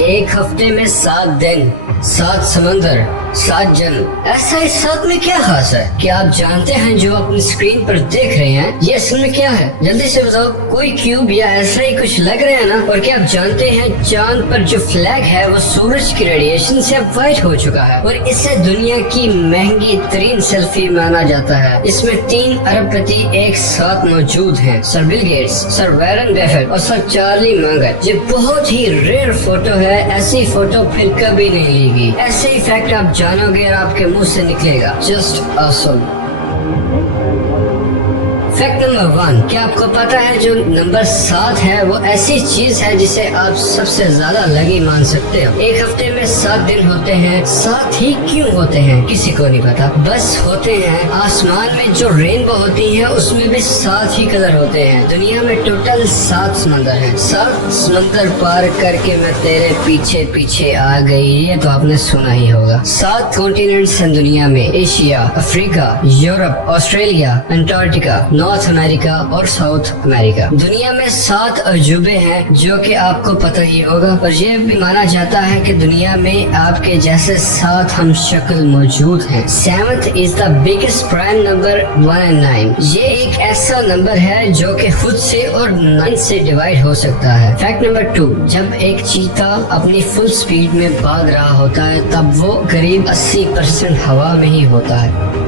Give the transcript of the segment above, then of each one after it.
एक हफ्ते में 7 दिन, 7 समंदर, 7 जन्म, ऐसा इस 7 में क्या खास है? क्या आप जानते हैं जो अपनी स्क्रीन पर देख रहे हैं ये असल में क्या है? जल्दी से बताओ। कोई क्यूब या ऐसा ही कुछ लग रहा है ना? और क्या आप जानते हैं चांद पर जो फ्लैग है वो सूरज की रेडिएशन से अब वाइट हो चुका है और इसे दुनिया की महंगी तरीन सेल्फी माना जाता है। इसमें 3 अरबपति एक साथ मौजूद हैं, sir Bill Gates, sir Warren Buffett और सर चार्ली मंगर। ये बहुत ही रेयर फोटो है, ऐसी फोटो फिर कभी नहीं लीगी। ऐसे ही फैक्ट आप जानोगे और आपके मुंह से निकलेगा, जस्ट ऑसम। फैक्ट नंबर 1, क्या आपको पता है जो नंबर 7 है वो ऐसी चीज है जिसे आप सबसे ज्यादा लगी मान सकते हो। एक हफ्ते में 7 दिन होते हैं, 7 ही क्यों होते हैं किसी को नहीं पता, बस होते हैं। आसमान में जो रेनबो होती है उसमें भी 7 ही कलर होते हैं। दुनिया में टोटल 7 समंदर हैं। 7 समंदर पार करके मैं तेरे पीछे पीछे आ गई, ये तो आपने सुना ही होगा। 7 कॉन्टिनेंट्स हैं दुनिया में, Asia, Africa, Europe, Australia, Antarctica, north America और साउथ अमेरिका। दुनिया में 7 अजूबे हैं जो कि आपको पता ही होगा और ये भी माना जाता है कि दुनिया में आपके जैसे 7 हम शक्ल मौजूद हैं। 7th is the biggest prime number 1 and 9। ये एक ऐसा नंबर है जो कि खुद से और 9 से डिवाइड हो सकता है। फैक्ट नंबर 2, जब एक चीता अपनी फुल स्पीड में भाग रहा होता है तब वो करीब 80% हवा में ही होता है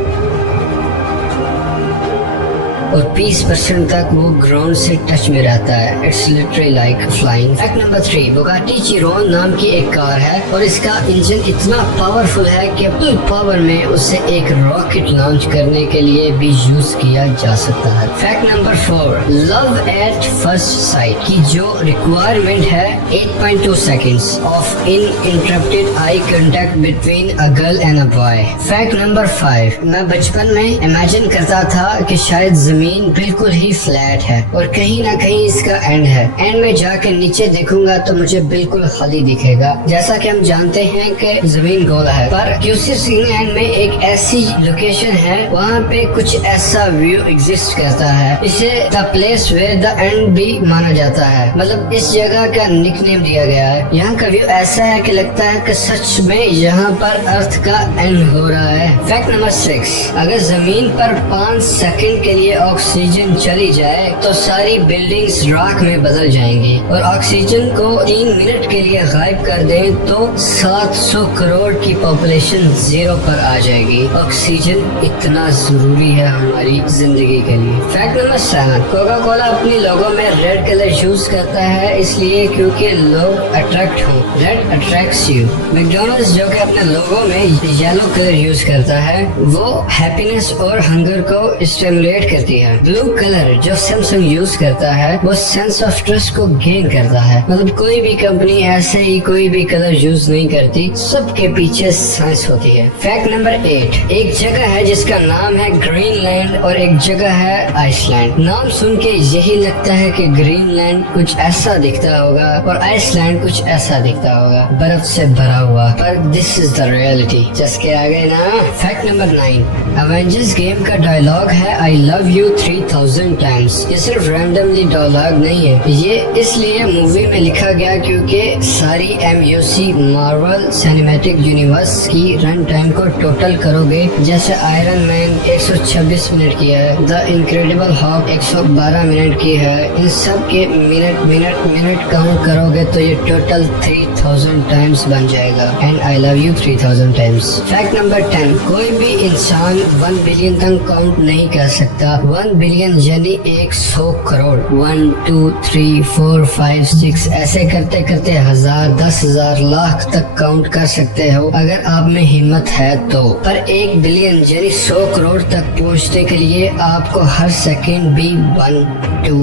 और 20% तक वो ग्राउंड से टच में रहता है। It's literally like flying. Fact number 3, Bugatti Chiron नाम की एक कार है और इसका इंजन इतना पावरफुल है कि फुल पावर में उसे एक रॉकेट लॉन्च करने के लिए भी यूज किया जा सकता है। Fact number 4, love at first sight की जो रिक्वायरमेंट है 8.2 seconds of uninterrupted eye contact between a girl and a boy. Fact number 5, मैं बचपन में इमेजिन करता था कि शायद जमीन बिल्कुल ही फ्लैट है और कहीं ना कहीं इसका एंड है। एंड में जाकर नीचे देखूंगा तो मुझे बिल्कुल खाली दिखेगा। जैसा कि हम जानते हैं कि जमीन गोल है, पर क्यूसिस इंग्लैंड में एक ऐसी लोकेशन है वहाँ पे कुछ ऐसा व्यू एग्जिस्ट करता है। इसे the place where the end भी माना जाता है, मतलब इस जगह का निकनेम दिया गया है। यहाँ का व्यू ऐसा है कि लगता है कि सच में यहाँ पर अर्थ का एंड हो रहा है। फैक्ट नंबर 6, अगर जमीन पर 5 सेकंड के लिए ऑक्सीजन चली जाए तो सारी बिल्डिंग्स राख में बदल जाएंगी और ऑक्सीजन को 3 मिनट के लिए गायब कर दें तो 700 करोड़ की पॉपुलेशन जीरो पर आ जाएगी। ऑक्सीजन इतना जरूरी है हमारी जिंदगी के लिए। फैक्ट नंबर 7, कोका कोला अपनी लोगो में रेड कलर यूज करता है इसलिए क्योंकि लोग अट्रैक्ट हो। Red attracts you. मैकडॉनल्ड्स जो कि अपने लोगो में येलो कलर यूज करता है वो हैप्पीनेस और हंगर को स्टिमुलेट करती है। ब्लू कलर जो सैमसंग यूज करता है वो सेंस ऑफ ट्रस्ट को गेन करता है, मतलब कोई भी कंपनी ऐसे ही कोई भी कलर यूज नहीं करती, सबके पीछे साइंस होती है। फैक्ट नंबर 8, एक जगह है जिसका नाम है ग्रीनलैंड और एक जगह है आइसलैंड। नाम सुन के यही लगता है कि ग्रीनलैंड कुछ ऐसा दिखता होगा और आइसलैंड कुछ ऐसा दिखता होगा, बर्फ से भरा हुआ, पर दिस इज द रियलिटी। चस्के आ गए ना। फैक्ट नंबर 9, एवेंजर्स गेम का डायलॉग है आई लव यू 3000 टाइम्स। ये सिर्फ रैंडमली डायलॉग नहीं है, ये इसलिए मूवी में लिखा गया क्योंकि सारी MUC मार्वल सिनेमैटिक यूनिवर्स की रन टाइम को टोटल करोगे, जैसे आयरन मैन 126 मिनट की है, द इनक्रेडिबल हॉक 112 मिनट की है, इन सब के मिनट काउंट करोगे तो ये टोटल 3000 टाइम्स बन जाएगा। And I love you 3000 times. Fact number 10, कोई भी इंसान 1 बिलियन तक काउंट नहीं कर सकता। 1 बिलियन यानी 100 करोड़। 1 2 3 4 5 6 ऐसे करते करते 1000, 10,000, लाख तक काउंट कर सकते हो अगर आप में हिम्मत है तो। पर 1 बिलियन यानी 100 करोड़ तक पहुंचने के लिए आपको हर सेकंड भी 1 2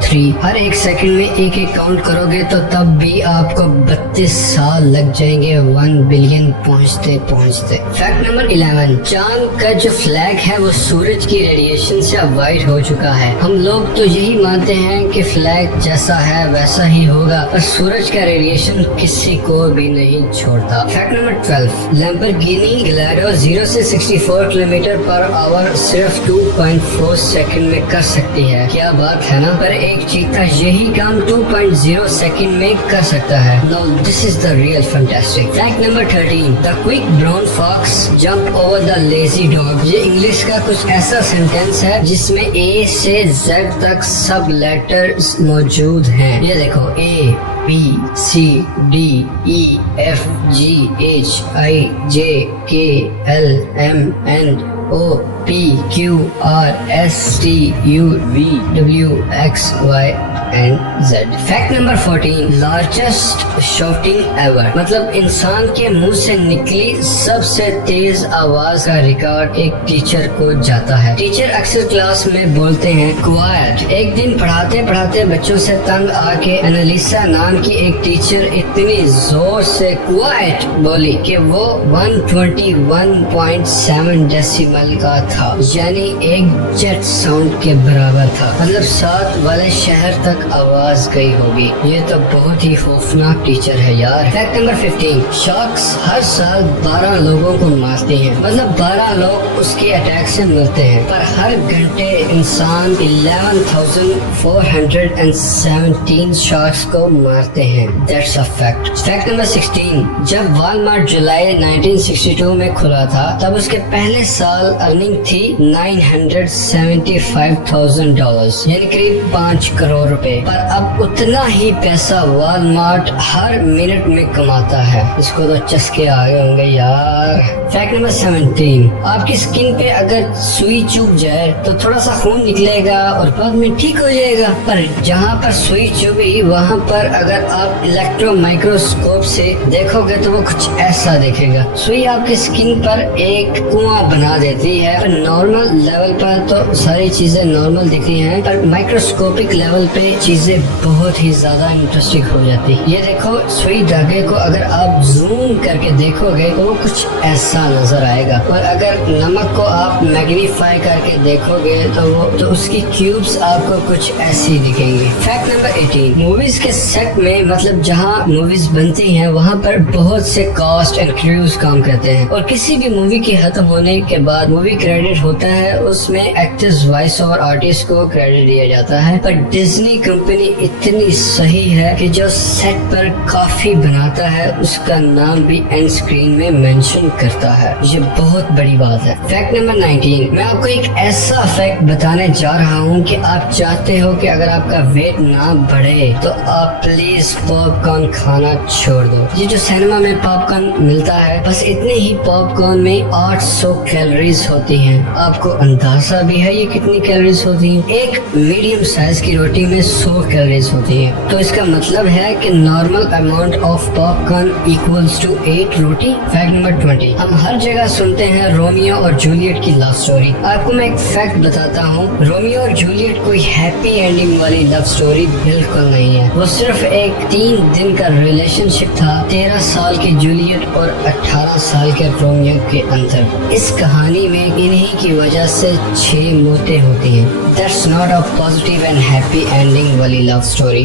3 हर एक सेकंड में एक काउंट करोगे तो तब भी आपको 32 साल लग जाएंगे 1 बिलियन पहुंचते पहुंचते। फैक्ट नंबर 11, चांद का जो फ्लैग है वो सूरज की रेडिएशन से وائٹ ہو چکا ہے. ہم لوگ تو یہی مانتے ہیں کہ فلیگ جیسا ہے ویسا ہی ہوگا، پر سورج کا ریڈیشن کسی کو بھی نہیں چھوڑتا. فیکٹ نمبر 12، لیمبورگینی گلیڈو 0 سے 64 کلومیٹر پر آور صرف 2.4 سیکنڈ میں کر سکتی ہے. کیا بات ہے نا، پر ایک چیتا یہی کام 2.0 سیکنڈ میں کر سکتا ہے. Now this is the real fantastic. Fact number 13، the quick brown fox jump over the lazy dog. یہ انگلش کا کچھ ایسا سینٹینس ہے جس میں A سے Z تک سب لیٹرز موجود ہیں. یہ دیکھو A B C D E F G H I J K L M N O P Q R S T U V W X Y and Z. Fact number 14، largest shouting ever, مطلب انسان کے منہ سے نکلی سب سے تیز آواز کا ریکارڈ ایک ٹیچر کو جاتا ہے. ٹیچر اکثر کلاس میں بولتے ہیں کوائٹ. ایک دن پڑھاتے پڑھاتے بچوں سے تنگ آ کے انالیسا نام کی ایک ٹیچر اتنی زور سے کوائٹ بولی کہ وہ 121.7 ڈیسیبل کا تھا، یعنی ایک جیٹ ساؤنڈ کے برابر تھا. مطلب ساتھ والے شہر تک آواز گئی ہوگی. یہ تو بہت ہی خوفناک ٹیچر ہے یار. فیکٹ نمبر 15، شارکس ہر سال 12 لوگوں کو مارتے ہیں، مطلب 12 لوگ اس کے اٹیک سے مرتے ہیں، پر ہر گھنٹے انسان 11,417 شارکس کو مارتے ہیں. That's a fact. Fact number 16، جب والمارٹ جولائی 1962 میں کھلا تھا تب اس کے پہلے سال ارننگ تھی $975,000، یعنی قریب 5 کروڑ روپے. پر اب اتنا ہی پیسہ والمارٹ ہر منٹ میں کماتا ہے. اس کو تو چسکے آگے ہوں گے یار. فیکٹ نمبر 17، آپ کی سکن پہ اگر سوئی چوب جائے تو تھوڑا سا خون نکلے گا اور بعد میں ٹھیک ہو جائے گا، پر جہاں پر سوئی چوبی وہاں پر اگر آپ الیکٹرو مائکروسکوپ سے دیکھو گے تو وہ کچھ ایسا دیکھے گا. سوئی آپ کی سکن پر ایک کنواں بنا دیتی ہے. پر نارمل لیول پر تو ساری چیزیں نارمل دکھتی ہیں، پر مائکروسکوپک لیول پہ چیزیں بہت ہی زیادہ انٹرسٹنگ ہو جاتی. یہ دیکھو سوئی دھاگے کو اگر آپ زوم کر کے دیکھو گے تو وہ کچھ ایسا نظر آئے گا، اور اگر نمک کو آپ میگنیفائی کر کے دیکھو گے تو اس کی کیوبز آپ کو کچھ ایسی دکھیں گی. فیکٹ نمبر 18، موویز کے سیٹ میں مطلب جہاں موویز بنتی ہیں وہاں پر بہت سے کاسٹ اینڈ کریوز کام کرتے ہیں، اور کسی بھی مووی کی ختم ہونے کے بعد مووی کریڈٹ ہوتا ہے، اس میں ایکٹرز وائس اور آرٹسٹ کو کریڈٹ دیا جاتا ہے. پر ڈزنی کمپنی اتنی صحیح ہے کہ جو سیٹ پر کافی بناتا ہے اس کا نام بھی اینڈ اسکرین میں مینشن کرتا ہے. یہ بہت بڑی بات ہے. فیکٹ نمبر 19، میں آپ کو ایک ایسا فیکٹ بتانے جا رہا ہوں کہ آپ چاہتے ہو کہ اگر آپ کا ویٹ نہ بڑھے تو آپ پلیز پاپ کارن کھانا چھوڑ دو. یہ جو سینما میں پاپ کارن ملتا ہے بس اتنے ہی پاپ کارن میں 800 کیلوریز ہوتی ہیں. آپ کو اندازہ بھی ہے یہ کتنی کیلوریز ہوتی ہیں؟ ایک میڈیم سائز کی روٹی میں 100 کیلوریز ہوتی ہیں. تو اس کا مطلب ہے کہ normal amount of popcorn equals to 8 روٹی. فیکٹ نمبر 20، ہم ہر جگہ سنتے ہیں رومیو اور جولیٹ کی لو سٹوری. آپ کو میں ایک فیکٹ بتاتا ہوں، رومیو اور جولیٹ کوئی ہیپی اینڈنگ والی لو سٹوری بالکل نہیں ہے. وہ صرف ایک 3 دن کا ریلیشن شپ تھا 13 سال کے جولیٹ اور 18 سال کے رومیو کے اندر. اس کہانی میں انہی کی وجہ سے 6 موتیں ہوتی ہیں. That's not a positive and happy ending والی لو سٹوری.